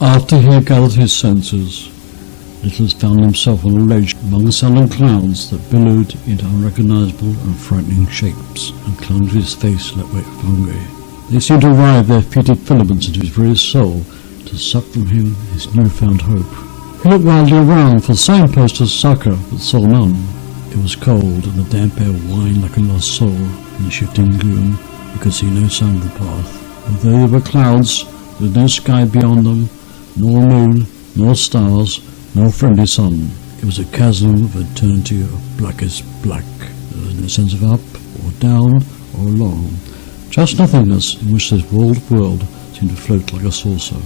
After he had gathered his senses, Littlest found himself on a ledge among sullen clouds that billowed into unrecognizable and frightening shapes and clung to his face like wet fungi. They seemed to rive their fetid filaments into his very soul to suck from him his newfound hope. He looked wildly around for signposts of succour, but saw none. It was cold, and the damp air whined like a lost soul. In the shifting gloom, he could see no sign of the path. Although there were clouds, there was no sky beyond them, nor moon, nor stars, nor friendly sun. It was a chasm of eternity of blackest black. There was no sense of up, or down, or along. Just nothingness in which this world seemed to float like a saucer.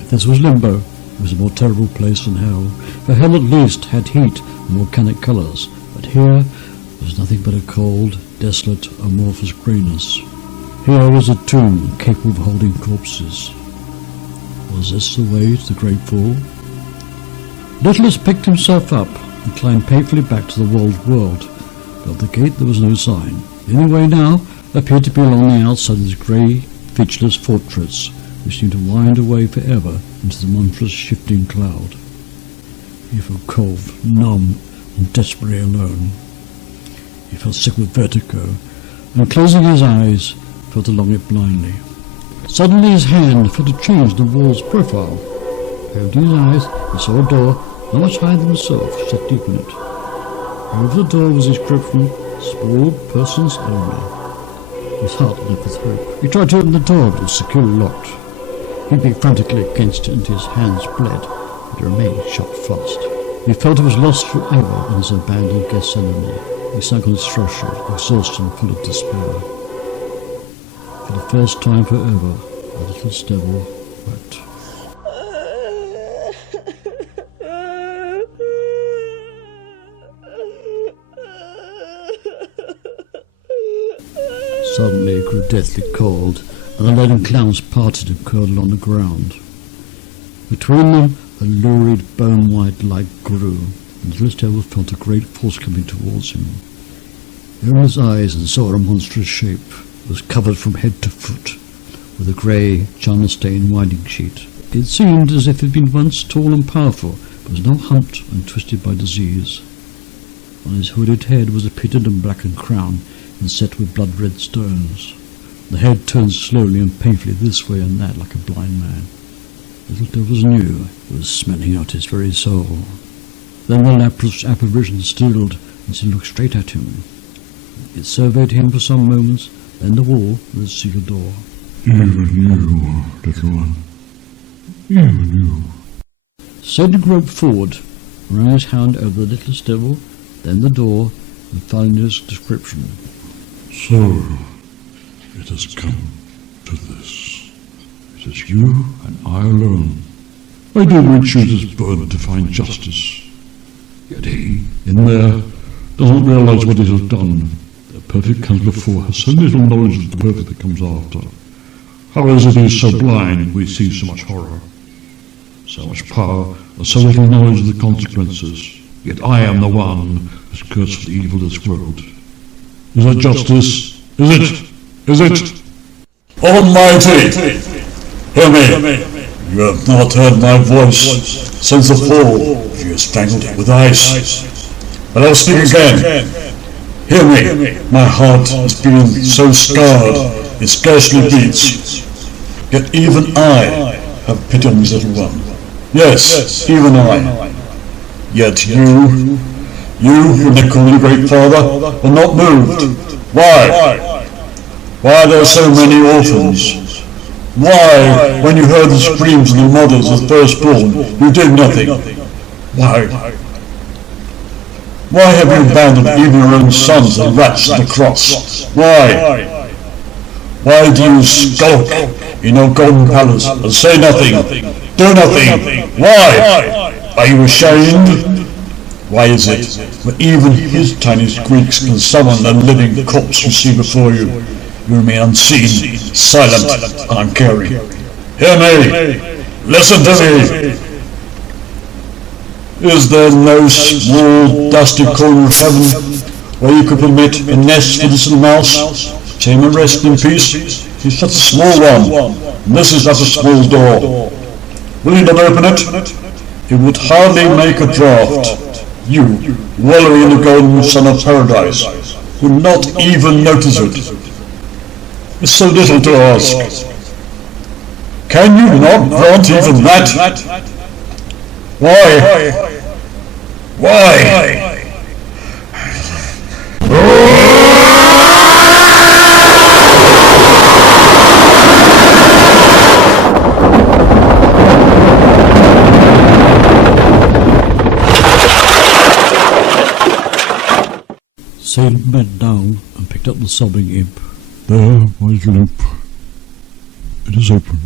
If this was limbo, it was a more terrible place than hell, for hell at least had heat and volcanic colours, but here was nothing but a cold, desolate, amorphous greyness. Here was a tomb capable of holding corpses. Was this the way to the great fall? Littlest picked himself up and climbed painfully back to the walled world, but at the gate there was no sign. The only way now appeared to be along the outside of this grey, featureless fortress, which seemed to wind away forever into the monstrous shifting cloud. He felt cold, numb, and desperately alone. He felt sick with vertigo, and closing his eyes, felt along it blindly. Suddenly his hand felt a change in the wall's profile. Opening his eyes, he saw a door not much higher than himself, set deep in it. Over the door was the inscription, "Small persons only." His heart leapt with hope. He tried to open the door, but it was securely locked. He beat frantically against it until his hands bled, but it remained shut fast. He felt he was lost forever in his abandoned Gethsemane. He sank on his threshold, exhausted and full of despair. For the first time forever, the littlest devil wept. Suddenly it grew deathly cold, and the leaden clouds parted and curled along the ground. Between them a lurid bone-white light grew, and the little devil felt a great force coming towards him. He opened his eyes and saw a monstrous shape. It was covered from head to foot with a grey, charnel-stained winding sheet. It seemed as if it had been once tall and powerful, but was now humped and twisted by disease. On his hooded head was a pitted and blackened crown, inset with blood-red stones. The head turned slowly and painfully this way and that like a blind man. The little devil knew it was smelling out his very soul. Then the leprous apparition stilled and seemed to look straight at him. It surveyed him for some moments, then the wall with its sealed door. Even you, little one. Even you. Satan groped forward, ran his hand over the littlest devil, then the door, and finally his description. So, it has come to this. It is you and I alone. I did not choose his burden to find justice. Yet he, in there, doesn't realize what he has done. The perfect comes before has so little knowledge of the perfect that comes after. How is it he is so blind we see so much horror? So much power, and so little knowledge of the consequences. Yet I am the one who is cursed with the evil of this world. Is that justice? Is it? Is it? Almighty! Hear me! You have not heard my voice since the fall. You are strangled with ice. But I'll speak again. Hear me! My heart has been so scarred, it scarcely beats. Yet even I have pity on this little one. Yes, even I. Yet you, whom they call the Great Father, are not moved. Why? Why are there so many orphans? Why, when you heard the screams of the mothers of the firstborn, you did nothing? Why? Why have you abandoned even your own sons as rats at the cross? Why? Why do you skulk in your golden palace and say nothing? Do nothing? Why? Are you ashamed? Why is it that even his tiny squeaks can summon the living corpse you see before you? You remain unseen, silent, and uncaring. Hear me! Listen to me! Is there no small, dusty corner of heaven where you could permit a nest for this little mouse? Let him rest in peace. He's such a small one, and this is but a small door. Will you not open it? It would hardly make a draught. You, wallowing in the golden sun of paradise, would not even notice it. It's so little to ask. Can you not grant even that? Why? Why? Salem bent down and picked up the sobbing imp. There, my limp. It is open.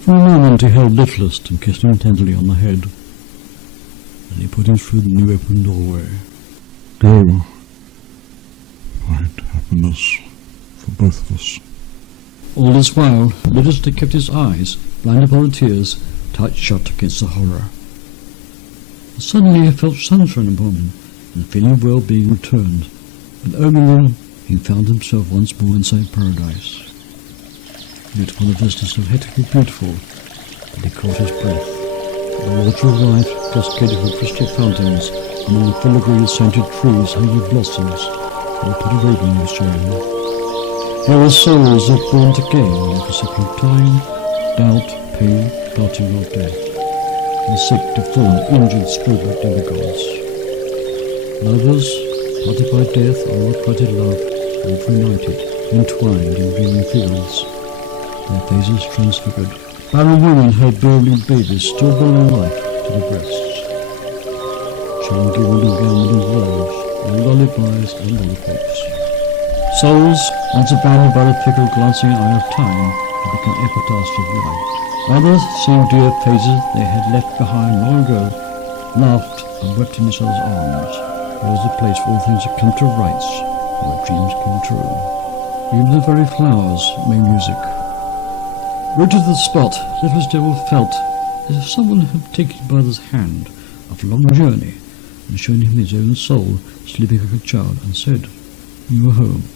For a moment he held Littlest and kissed him tenderly on the head. Then he put him through the new open doorway. Go. Find happiness for both of us. All this while, Littlest had kept his eyes, blinded by the tears, tight shut against the horror. But suddenly he felt sunshine upon him, and the feeling of well-being returned. And opening he found himself once more inside paradise. Yet one of vistas so hectically beautiful that he caught his breath. The water of life cascaded from crystal fountains among the filigree scented trees hung with blossoms, and put a radiant was showing. There were souls that born again like a cycle of time, doubt, pain, parting or death, and sick, deformed, injured, strewed like demigods. Lovers, parted by death or unrequited love, and reunited, entwined in green fields, their faces transfigured. Barren women held building babies, still bringing life to their breasts. Children giggled and gambled in words, and lullabies and lollipops. Souls, once abandoned by the fickle glancing eye of time, had become epitaphs of life. Others, seeing dear faces they had left behind long ago, laughed and wept in each other's arms. It was a place where all things had come to rights, where dreams came true. Even the very flowers made music. Rooted to the spot, Littlest felt as if someone had taken him by the hand after a long journey and shown him his own soul sleeping like a child and said, "You are home."